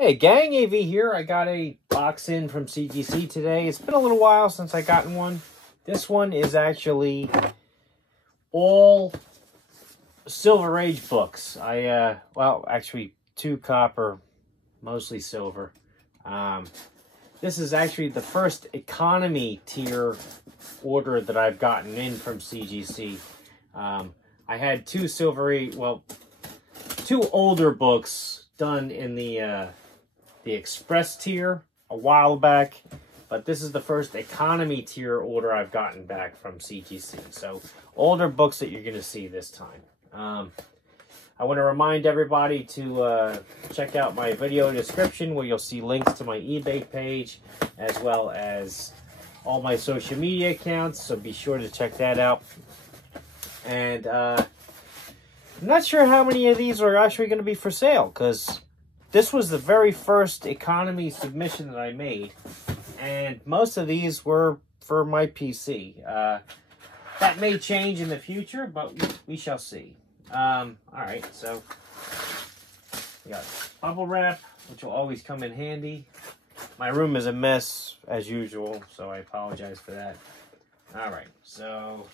Hey gang, AV here. I got a box in from CGC today. It's been a little while since I gotten one. This one is actually all Silver Age books. Well, actually 2 copper, mostly silver. This is actually the first economy tier order that I've gotten in from CGC. I had 2 Silver Age, well, 2 older books done in the Express tier a while back, but this is the first economy tier order I've gotten back from CGC. So older books that you're going to see this time. I want to remind everybody to check out my video description where you'll see links to my eBay page as well as all my social media accounts, so be sure to check that out. And I'm not sure how many of these are actually going to be for sale, because this was the very first economy submission that I made, and most of these were for my PC. That may change in the future, but we shall see. Alright, so we got bubble wrap, which will always come in handy. My room is a mess, as usual, so I apologize for that. Alright, so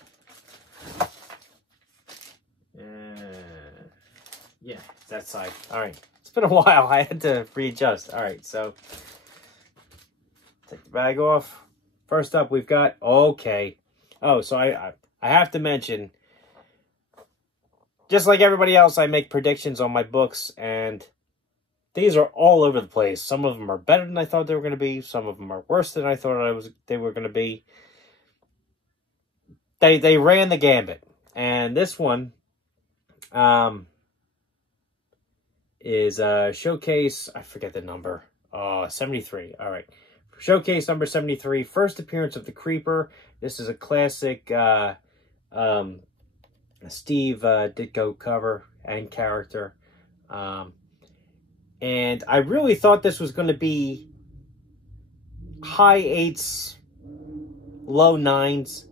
yeah, that side. Alright. It's been a while. I had to readjust. Alright, so take the bag off. First up, we've got, okay. Oh, so I have to mention, just like everybody else, I make predictions on my books, and these are all over the place. Some of them are better than I thought they were going to be. Some of them are worse than I thought they were going to be. They ran the gambit. And this one is Showcase, I forget the number, 73. All right. Showcase number 73, first appearance of the Creeper. This is a classic Steve Ditko cover and character. And I really thought this was going to be high 8s, low 9s,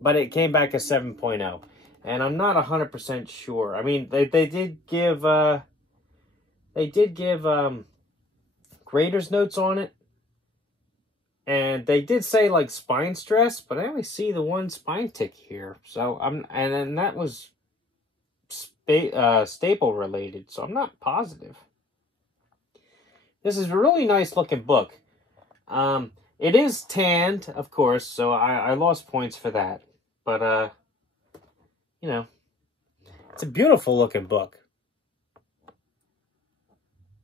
but it came back as 7.0. And I'm not 100% sure. I mean, they did give grader's notes on it, and they did say like spine stress, but I only see the one spine tick here. So and that was staple related, so I'm not positive. This is a really nice looking book. It is tanned, of course, so I lost points for that. But you know, it's a beautiful looking book.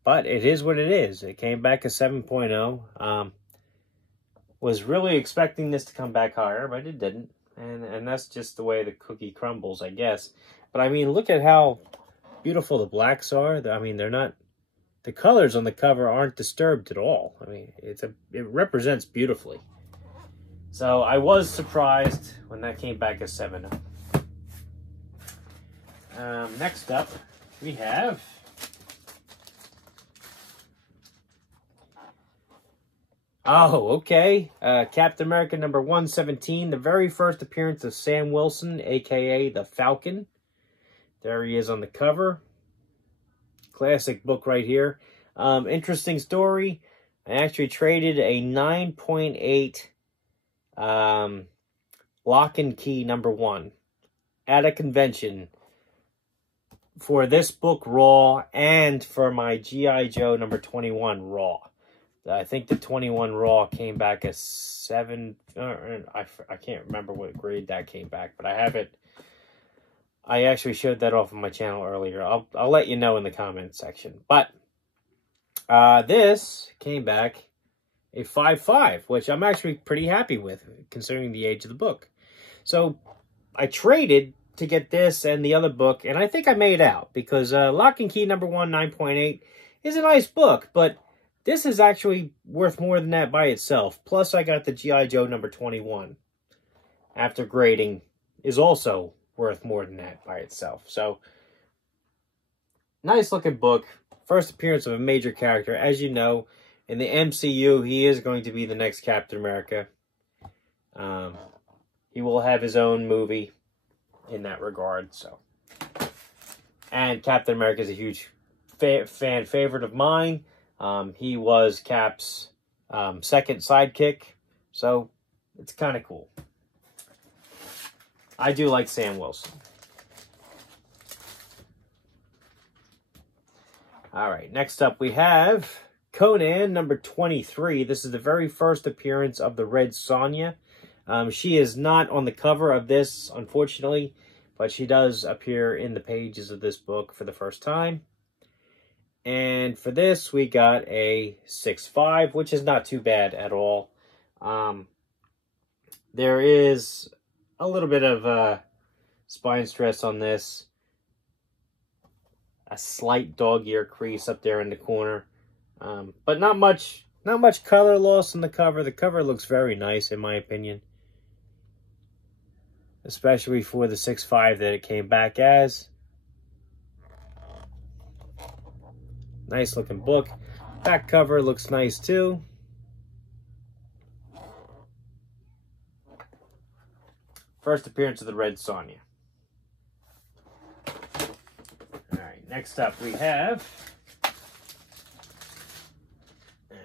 But it is what it is. It came back as 7.0. Was really expecting this to come back higher, but it didn't. And that's just the way the cookie crumbles, I guess. But I mean, look at how beautiful the blacks are. I mean, they're not, the colors on the cover aren't disturbed at all. I mean, it represents beautifully. So I was surprised when that came back as 7.0. Next up, we have Captain America number 117, the very first appearance of Sam Wilson, aka the Falcon. There he is on the cover. Classic book right here. Interesting story. I actually traded a 9.8 Lock and Key number 1 at a convention for this book raw and for my G.I. Joe number 21 raw. I think the 21 raw came back as 7. I can't remember what grade that came back, but I have it. I actually showed that off on my channel earlier. I'll let you know in the comment section. But this came back a 5.5, which I'm actually pretty happy with, considering the age of the book. So I traded to get this and the other book, and I think I made out, because Lock and Key number 1, 9.8, is a nice book, but this is actually worth more than that by itself. Plus, I got the G.I. Joe number 21. After grading, is also worth more than that by itself. So, nice looking book. First appearance of a major character. As you know, in the MCU, he is going to be the next Captain America. He will have his own movie in that regard. So, and Captain America is a huge fan favorite of mine. He was Cap's second sidekick, so it's kind of cool. I do like Sam Wilson. All right, next up we have Conan number 23. This is the very first appearance of the Red Sonja. She is not on the cover of this, unfortunately, but she does appear in the pages of this book for the first time. And for this, we got a 6.5, which is not too bad at all. There is a little bit of spine stress on this. A slight dog ear crease up there in the corner. But not much color loss on the cover. The cover looks very nice, in my opinion. Especially for the 6.5 that it came back as. Nice looking book. Back cover looks nice too. First appearance of the Red Sonja. Alright, next up we have...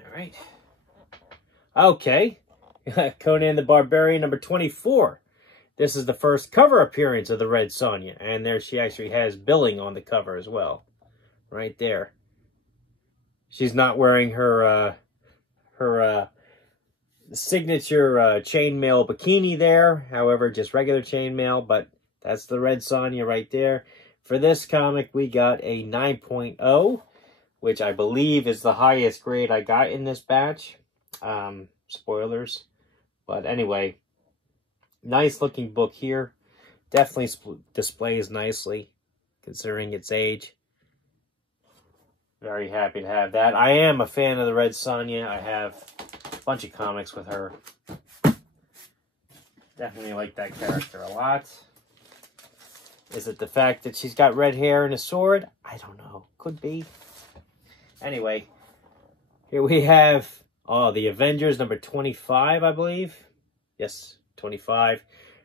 Alright. Okay. Conan the Barbarian number 24. This is the first cover appearance of the Red Sonja. And there she actually has billing on the cover as well. Right there. She's not wearing her signature chainmail bikini there. However, just regular chainmail. But that's the Red Sonja right there. For this comic, we got a 9.0. Which I believe is the highest grade I got in this batch. Spoilers. But anyway, nice looking book here. Definitely displays nicely, considering its age. Very happy to have that. I am a fan of the Red Sonja. I have a bunch of comics with her. Definitely like that character a lot. Is it the fact that she's got red hair and a sword? I don't know. Could be. Anyway, here we have, the Avengers number 25, I believe. Yes, 25.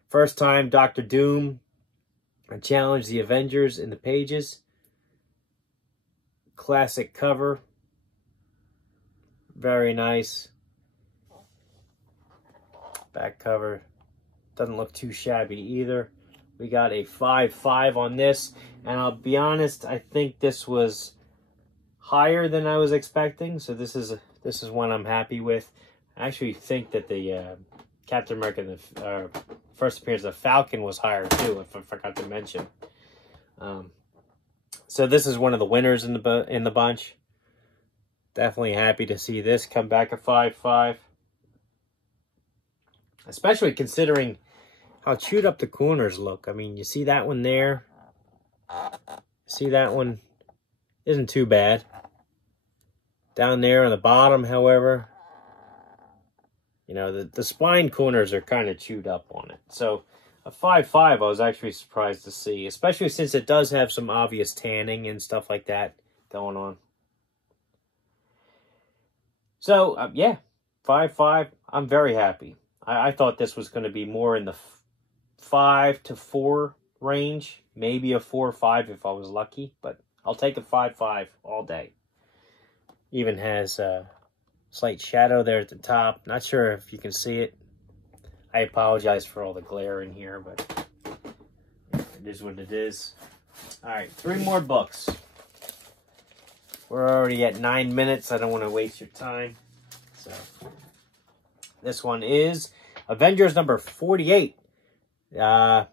First time Dr. Doom challenged the Avengers in the pages. Classic cover. Very nice. Back cover. Doesn't look too shabby either. We got a 5.5 on this. And I'll be honest, I think this was higher than I was expecting, so this is one I'm happy with. I actually think that the Captain America, the first appearance of Falcon, was higher too, if I forgot to mention. So this is one of the winners in the bunch. Definitely happy to see this come back at 5.5, especially considering how chewed up the corners look. I mean, you see that one there. See that one. Isn't too bad. Down there on the bottom, however, you know, the spine corners are kind of chewed up on it. So a 5.5 I was actually surprised to see, especially since it does have some obvious tanning and stuff like that going on. So, yeah, 5.5, I'm very happy. I thought this was going to be more in the 5 to 4 range, maybe a 4 or 5 if I was lucky, but I'll take a 5.5 all day. Even has a slight shadow there at the top. Not sure if you can see it. I apologize for all the glare in here, but it is what it is. All right, 3 more books. We're already at 9 minutes. I don't want to waste your time. So this one is Avengers number 48. The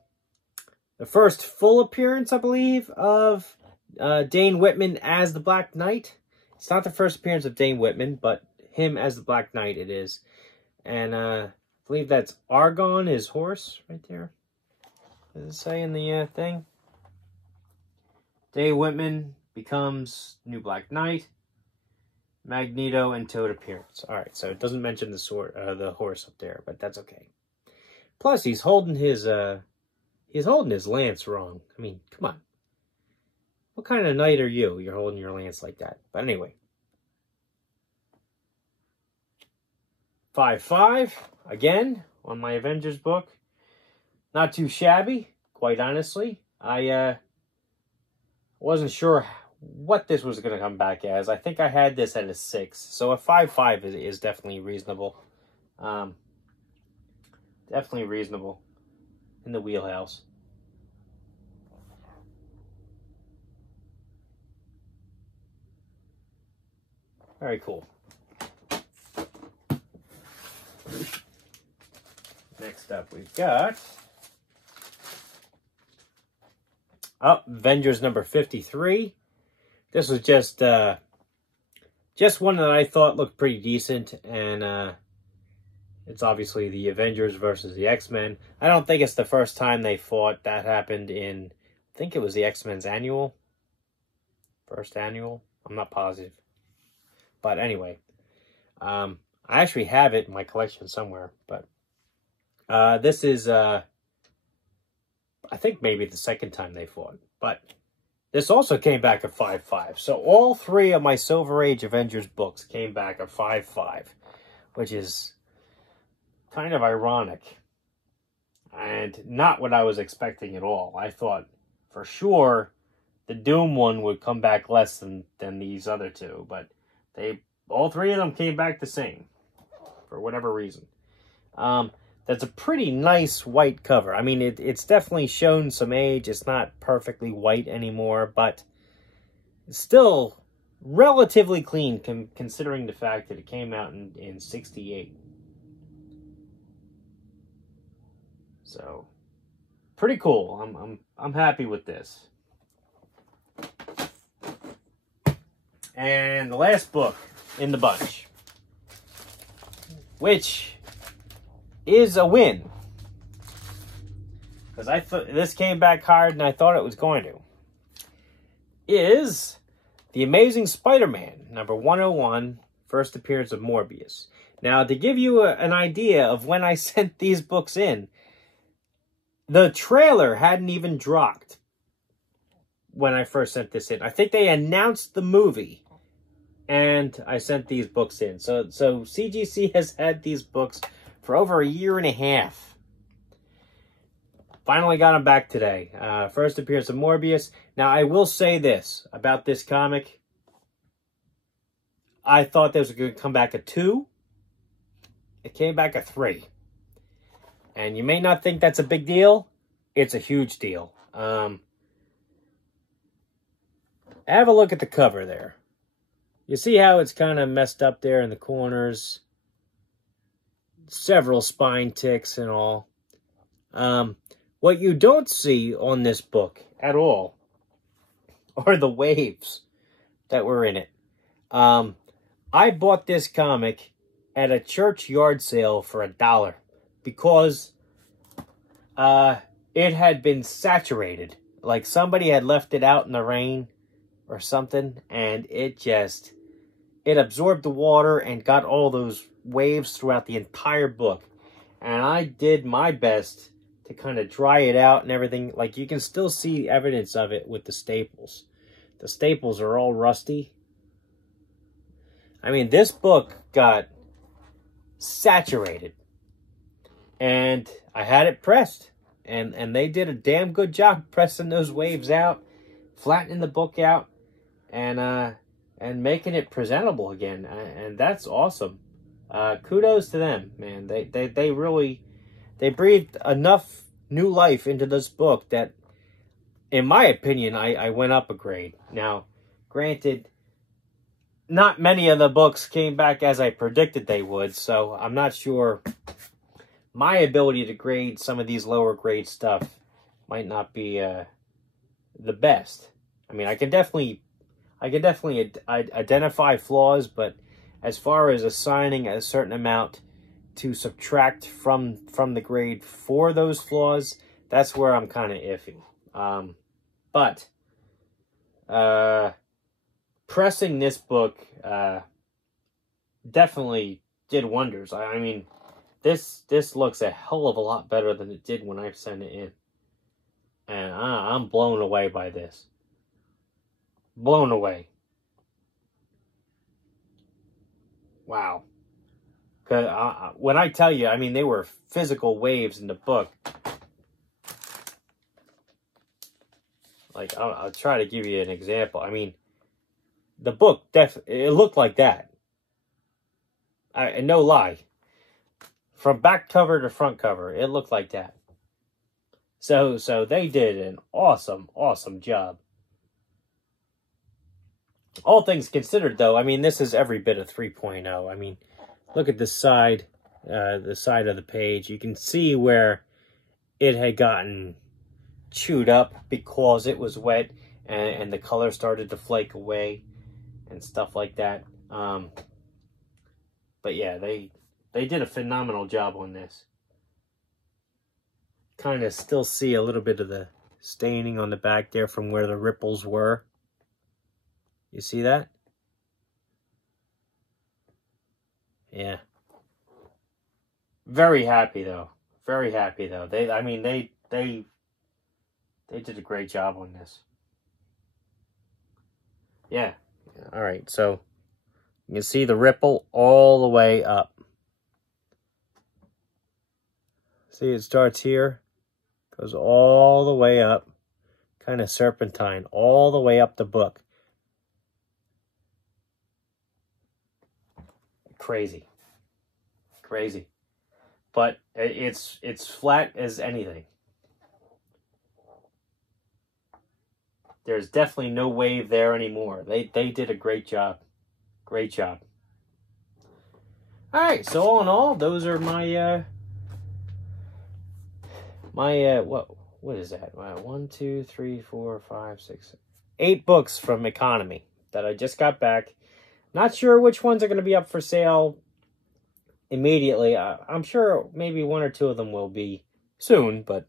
first full appearance, I believe, of Dane Whitman as the Black Knight. It's not the first appearance of Dane Whitman, but him as the Black Knight it is. And I believe that's Argon, his horse, right there. Does it say in the thing? Dane Whitman becomes new Black Knight. Magneto and Toad appearance. All right, so it doesn't mention the sword, the horse up there, but that's okay. Plus, he's holding his lance wrong. I mean, come on. What kind of knight are you? You're holding your lance like that. But anyway. 5.5, again, on my Avengers book. Not too shabby, quite honestly. I wasn't sure what this was going to come back as. I think I had this at a 6. So a 5.5 is definitely reasonable. Definitely reasonable in the wheelhouse. Very cool. Next up, we've got Avengers Number 53. This was just one that I thought looked pretty decent, and it's obviously the Avengers versus the X-Men. I don't think it's the first time they fought. That happened in, I think it was the X-Men's annual. First annual? I'm not positive. But anyway, I actually have it in my collection somewhere. But this is, I think maybe the second time they fought. But this also came back at 5.5. So all 3 of my Silver Age Avengers books came back at 5.5, which is kind of ironic and not what I was expecting at all. I thought for sure the Doom one would come back less than these other 2, but all 3 of them came back the same for whatever reason. That's a pretty nice white cover. I mean, it's definitely shown some age. It's not perfectly white anymore, but it's still relatively clean considering the fact that it came out in 68. So, pretty cool. I'm happy with this. And the last book in the bunch, which is a win, because I thought this came back hard and I thought it was going to, is The Amazing Spider-Man, number 101, first appearance of Morbius. Now, to give you an idea of when I sent these books in, the trailer hadn't even dropped when I first sent this in. I think they announced the movie, and I sent these books in. So CGC has had these books for over a year and a half. Finally got them back today. First appearance of Morbius. Now, I will say this about this comic. I thought this was going to come back at 2. It came back at 3. And you may not think that's a big deal. It's a huge deal. Have a look at the cover there. You see how it's kind of messed up there in the corners? Several spine ticks and all. What you don't see on this book at all are the waves that were in it. I bought this comic at a church yard sale for $1 because it had been saturated. Like somebody had left it out in the rain or something, and it absorbed the water and got all those waves throughout the entire book. And I did my best to kind of dry it out and everything. Like, you can still see evidence of it with the staples. The staples are all rusty. I mean, this book got saturated. And I had it pressed. And they did a damn good job pressing those waves out, flattening the book out, and making it presentable again. And that's awesome. Kudos to them, man. They really breathed enough new life into this book that, in my opinion, I went up a grade. Now, granted, not many of the books came back as I predicted they would, so I'm not sure. My ability to grade some of these lower grade stuff might not be the best. I mean, I can definitely identify flaws, but as far as assigning a certain amount to subtract from the grade for those flaws, that's where I'm kind of iffy. But pressing this book definitely did wonders. I mean, this looks a hell of a lot better than it did when I sent it in. And I'm blown away by this. Blown away. Wow. Cause when I tell you, I mean, they were physical waves in the book. Like, I'll try to give you an example. I mean, the book, it looked like that. No lie. From back cover to front cover, it looked like that. So they did an awesome, awesome job. All things considered, though, I mean, this is every bit of 3.0. I mean, look at this side, the side of the page. You can see where it had gotten chewed up because it was wet and the color started to flake away and stuff like that. But yeah, they did a phenomenal job on this. Kind of still see a little bit of the staining on the back there from where the ripples were. You see that? Yeah. Very happy though. Very happy though. They did a great job on this. Yeah. All right. So you can see the ripple all the way up. See, it starts here, goes all the way up, kind of serpentine, all the way up the book. Crazy. Crazy. But it's flat as anything. There's definitely no wave there anymore. They did a great job. Great job. All right, so all in all, those are my what is that? 1, 2, 3, 4, 5, 6, 8 books from Economy that I just got back. Not sure which ones are going to be up for sale immediately. I'm sure maybe 1 or 2 of them will be soon, but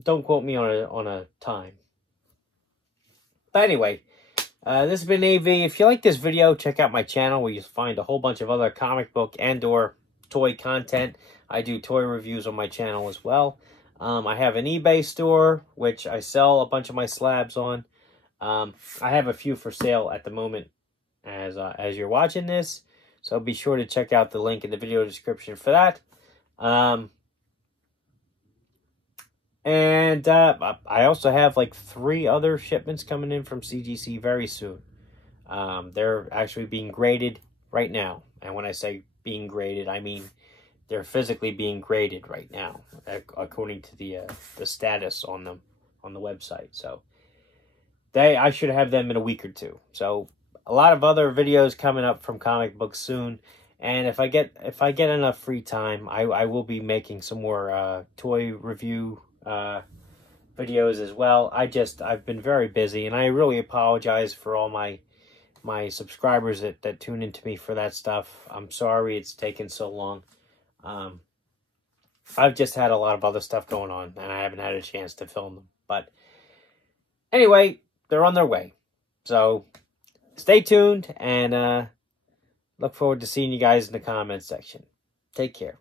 don't quote me on a time. But anyway, this has been AV. If you like this video, check out my channel where you'll find a whole bunch of other comic book and or toy content. I do toy reviews on my channel as well. I have an eBay store, which I sell a bunch of my slabs on. I have a few for sale at the moment as you're watching this. So be sure to check out the link in the video description for that. And I also have like 3 other shipments coming in from CGC very soon. They're actually being graded right now. And when I say being graded, I mean they're physically being graded right now, according to the status on them on the website. So I should have them in a week or 2. So a lot of other videos coming up from comic books soon. And if I get enough free time, I will be making some more toy review videos as well. I've been very busy, and I really apologize for all my subscribers that tune into me for that stuff. I'm sorry it's taken so long. I've just had a lot of other stuff going on, and I haven't had a chance to film them. But anyway, they're on their way. So stay tuned, and look forward to seeing you guys in the comments section. Take care.